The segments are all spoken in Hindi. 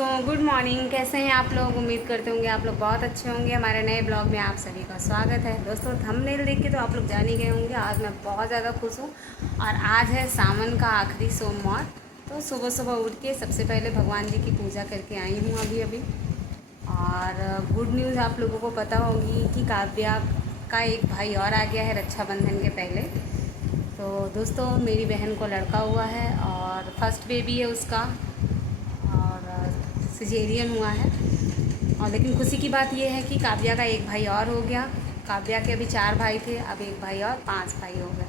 दोस्तों, गुड मॉर्निंग। कैसे हैं आप लोग? उम्मीद करते होंगे आप लोग बहुत अच्छे होंगे। हमारे नए ब्लॉग में आप सभी का स्वागत है। दोस्तों, थंबनेल देख के तो आप लोग जान ही गए होंगे, आज मैं बहुत ज़्यादा खुश हूँ और आज है सावन का आखिरी सोमवार। तो सुबह सुबह उठ के सबसे पहले भगवान जी की पूजा करके आई हूँ अभी। और गुड न्यूज़ आप लोगों को पता होगी कि काव्या का एक भाई और आ गया है रक्षाबंधन के पहले। तो दोस्तों, मेरी बहन को लड़का हुआ है और फर्स्ट बेबी है उसका, सिजेरियन हुआ है। और लेकिन खुशी की बात यह है कि काव्या का एक भाई और हो गया। काव्या के अभी 4 भाई थे, अब एक भाई और 5 भाई हो गए,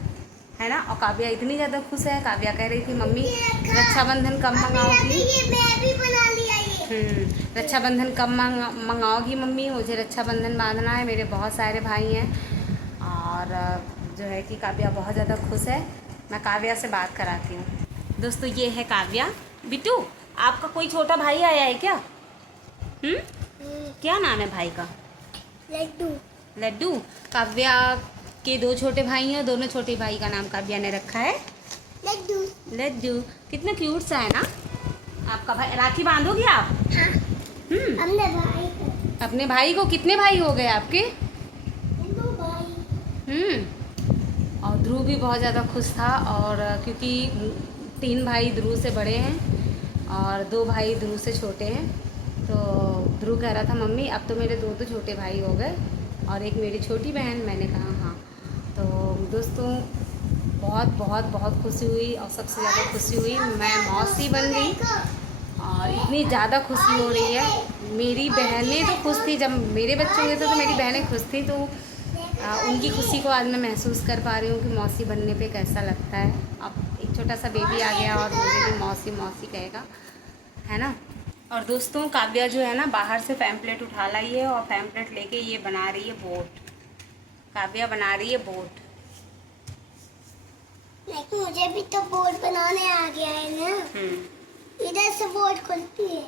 है ना। और काव्या इतनी ज़्यादा खुश है, काव्या कह रही थी मम्मी रक्षाबंधन कब मंगाओगी? रक्षाबंधन कब मंगाओगी मम्मी? मुझे रक्षाबंधन बांधना है, मेरे बहुत सारे भाई हैं। और जो है कि काव्या बहुत ज़्यादा खुश है। मैं काव्या से बात कराती हूँ। दोस्तों, ये है काव्या। बिट्टू, आपका कोई छोटा भाई आया है क्या? क्या नाम है भाई का? लड्डू। लड्डू। काव्या के 2 छोटे भाई हैं, दोनों छोटे भाई का नाम काव्या ने रखा है लड्डू। लड्डू। कितना क्यूट सा है ना आपका भाई। राखी बांधोगे आप? हाँ। अपने भाई को। अपने भाई को? कितने भाई हो गए आपके? 2 भाई। और ध्रुव भी बहुत ज़्यादा खुश था, और क्योंकि 3 भाई ध्रुव से बड़े हैं और 2 भाई ध्रुव से छोटे हैं। तो ध्रुव कह रहा था मम्मी अब तो मेरे 2 छोटे भाई हो गए और एक मेरी छोटी बहन। मैंने कहा हाँ। तो दोस्तों, बहुत बहुत बहुत खुशी हुई, और सबसे ज़्यादा खुशी हुई मैं मौसी बन गई। और इतनी ज़्यादा खुशी हो रही है। मेरी बहनें तो खुश थी, जब मेरे बच्चे हुए थे तो मेरी बहनें खुश थी। तो उनकी खुशी को आज मैं महसूस कर पा रही हूँ कि मौसी बनने पे कैसा लगता है। अब एक छोटा सा बेबी आ गया और मुझे भी मौसी मौसी कहेगा, है ना। और दोस्तों, काव्या जो है ना बाहर से पैम्पलेट उठा लाई है और पैम्पलेट लेके ये बना रही है बोट। काव्या बना रही है बोट। लेकिन मुझे भी तो बोर्ड बनाने आ गया है ना। इधर से बोर्ड खुलती है।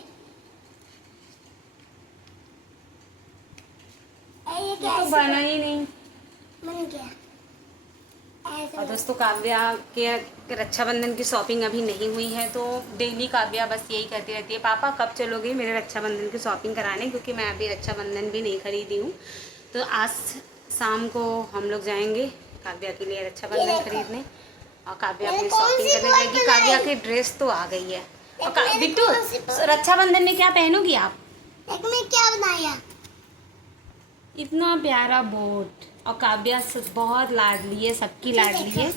ये तो बना ही नहीं। बन गया। और दोस्तों, काव्या के रक्षाबंधन की शॉपिंग अभी नहीं हुई है, तो डेली काव्या बस यही कहती रहती है पापा कब चलोगे मेरे रक्षाबंधन की शॉपिंग कराने, क्योंकि मैं अभी रक्षाबंधन भी नहीं खरीदी हूँ। तो आज शाम को हम लोग जाएंगे काव्या के लिए रक्षाबंधन खरीदने, और काव्या अपनी शॉपिंग करने जाएगी। काव्या की ड्रेस तो आ गई है। और बिट्टू, रक्षाबंधन में क्या पहनोगी आप? मैं क्या बनाया? इतना प्यारा बोट। और काव्या बहुत लाडली है, सबकी लाडली है,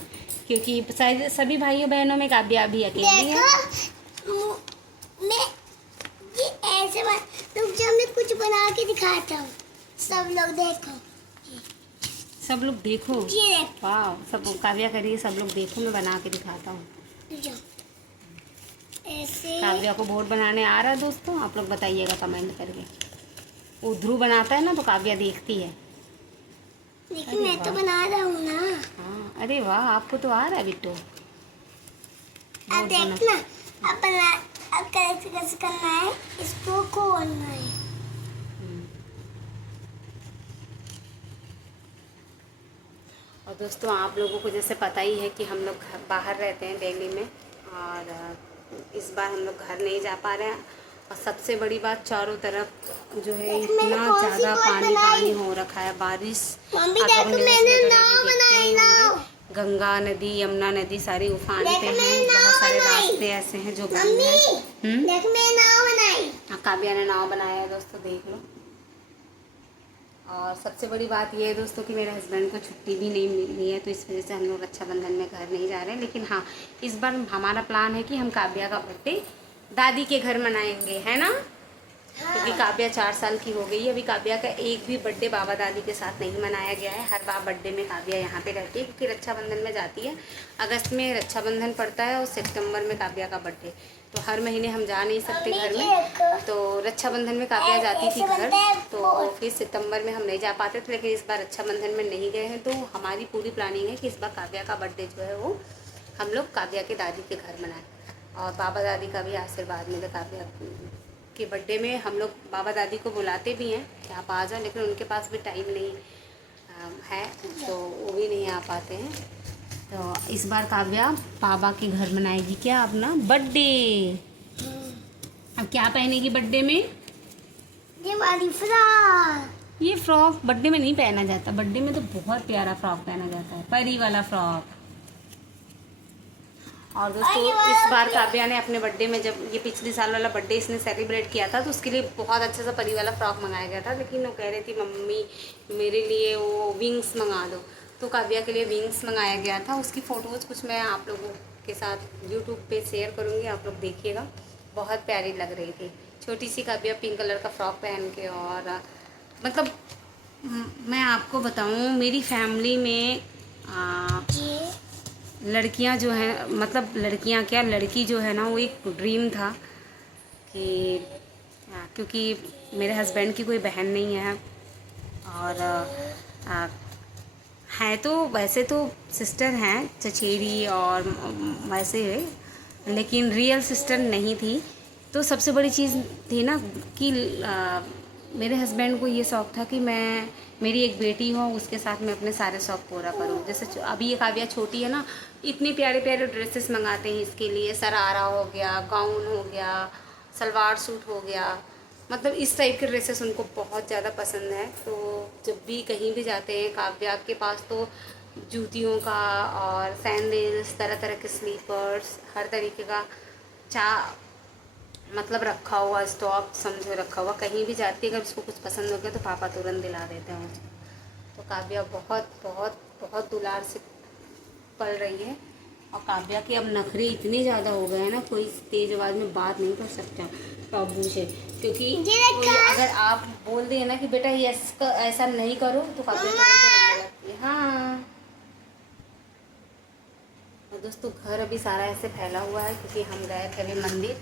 क्योंकि सभी भाइयों बहनों में काव्या भी अकेली है। मैं ये ऐसे तुम जब मैं कुछ बना के दिखाता हूँ, सब लोग देखो। सब लोग देखो। ये वाह, सब काव्या करिए, सब लोग देखो, मैं बना के दिखाता हूँ। ऐसे काव्या को बोट बनाने आ रहा है दोस्तों? आप लोग बताइएगा कमेंट करके। वो ध्रुव बनाता है ना तो काव्या देखती है। लेकिन मैं तो बना रहा हूँ ना। हाँ, अरे वाह, आपको तो आ रहा है बिट्टू। अब देखना, अब कैसे करना है, इसको खोलना है। और दोस्तों, आप लोगों को जैसे पता ही है कि हम लोग बाहर रहते हैं दिल्ली में, और इस बार हम लोग घर नहीं जा पा रहे हैं। और सबसे बड़ी बात, चारों तरफ जो है इतना ज़्यादा पानी हो रखा है, बारिश। गंगा नदी, यमुना नदी सारी उफान पे हैं। बहुत सारे रास्ते ऐसे हैं जो बंद हैं। काव्या ने नाव बनाया है दोस्तों, देख लो। और सबसे बड़ी बात ये है दोस्तों कि मेरे हस्बैंड को छुट्टी भी नहीं मिली है, तो इस वजह से हम लोग रक्षाबंधन में घर नहीं जा रहे हैं। लेकिन हाँ, इस बार हमारा प्लान है कि हम काव्या का बर्थडे दादी के घर मनाएंगे, है ना। क्योंकि काव्या 4 साल की हो गई है। अभी काव्या का एक भी बर्थडे बाबा दादी के साथ नहीं मनाया गया है। हर बार बर्थडे में काव्या यहाँ पे रहती है, क्योंकि रक्षाबंधन में जाती है। अगस्त में रक्षाबंधन पड़ता है और सितंबर में काव्या का बर्थडे। तो हर महीने हम जा नहीं सकते घर में। तो रक्षाबंधन में काव्या जाती थी घर, तो फिर सितंबर में हम नहीं जा पाते थे। लेकिन इस बार रक्षाबंधन में नहीं गए हैं, तो हमारी पूरी प्लानिंग है कि इस बार काव्या का बर्थडे जो है वो हम लोग काव्या के दादी के घर मनाएं, और बाबा दादी का भी आशीर्वाद मिले। काव्या के बर्थडे में हम लोग बाबा दादी को बुलाते भी हैं कि आप आ जाओ, लेकिन उनके पास भी टाइम नहीं है, तो वो भी नहीं आ पाते हैं। तो इस बार काव्या बाबा के घर मनाएगी क्या अपना बर्थडे। अब क्या पहनेगी बर्थडे में? ये वाली फ्रॉक। ये फ्रॉक बर्थडे में नहीं पहना जाता, बर्थडे में तो बहुत प्यारा फ्रॉक पहना जाता है, परी वाला फ्रॉक। और दोस्तों इस बार काव्या ने अपने बर्थडे में, जब ये पिछले साल वाला बर्थडे इसने सेलिब्रेट किया था, तो उसके लिए बहुत अच्छे से परी वाला फ्रॉक मंगाया गया था, लेकिन वो कह रही थी मम्मी मेरे लिए वो विंग्स मंगा दो, तो काव्या के लिए विंग्स मंगाया गया था। उसकी फ़ोटोज़ कुछ मैं आप लोगों के साथ यूट्यूब पे शेयर करूँगी, आप लोग देखिएगा, बहुत प्यारी लग रही थी। छोटी सी काव्या पिंक कलर का फ्रॉक पहन के, और मतलब मैं आपको बताऊँ मेरी फैमिली में लड़कियां जो हैं, मतलब लड़कियां क्या, लड़की जो है ना, वो एक ड्रीम था कि क्योंकि मेरे हस्बैंड की कोई बहन नहीं है, और है तो वैसे तो सिस्टर हैं चचेरी और वैसे है, लेकिन रियल सिस्टर नहीं थी। तो सबसे बड़ी चीज़ थी ना कि मेरे हस्बैंड को ये शौक़ था कि मेरी एक बेटी हो, उसके साथ मैं अपने सारे शौक़ पूरा करूं। जैसे अभी ये काव्या छोटी है ना, इतने प्यारे प्यारे ड्रेसेस मंगाते हैं इसके लिए, सरारा हो गया, गाउन हो गया, सलवार सूट हो गया, मतलब इस टाइप के ड्रेसेस उनको बहुत ज़्यादा पसंद है। तो जब भी कहीं भी जाते हैं काव्या के पास तो जूतियों का और सैंडल्स, तरह तरह के स्लीपर्स, हर तरीके का मतलब रखा हुआ स्टॉक समझो, रखा हुआ। कहीं भी जाती है अगर उसको कुछ पसंद हो गया तो पापा तुरंत दिला देते हैं उसको। तो काव्या बहुत बहुत बहुत दुलार से पल रही है। और काव्या के अब नखरे इतने ज़्यादा हो गए हैं ना, कोई तेज आवाज़ में बात नहीं कर सकता काबू से, क्योंकि अगर आप बोल दिए ना कि बेटा ये ऐसा नहीं करो तो काव्या तुरंत लगती है। हाँ और दोस्तों घर अभी सारा ऐसे फैला हुआ है क्योंकि हम गए थे अभी मंदिर,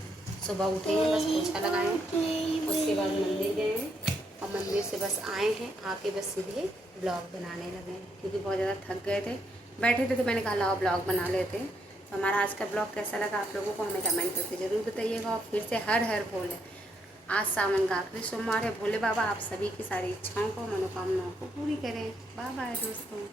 सुबह उठे हैं, बस पोछा लगाए हैं, उसके बाद मंदिर गए हैं, और मंदिर से बस आए हैं, आके बस सीधे ब्लॉग बनाने लगे हैं क्योंकि बहुत ज़्यादा थक गए थे, बैठे थे, तो मैंने कहा लाओ ब्लॉग बना लेते हैं। तो हमारा आज का ब्लॉग कैसा लगा आप लोगों को हमें कमेंट करके ज़रूर बताइएगा। और फिर से हर हर भोले, आज सावन का आखिरी सोमवार है, भोले बाबा आप सभी की सारी इच्छाओं को, मनोकामनाओं को पूरी करें। बाय बाय दोस्तों।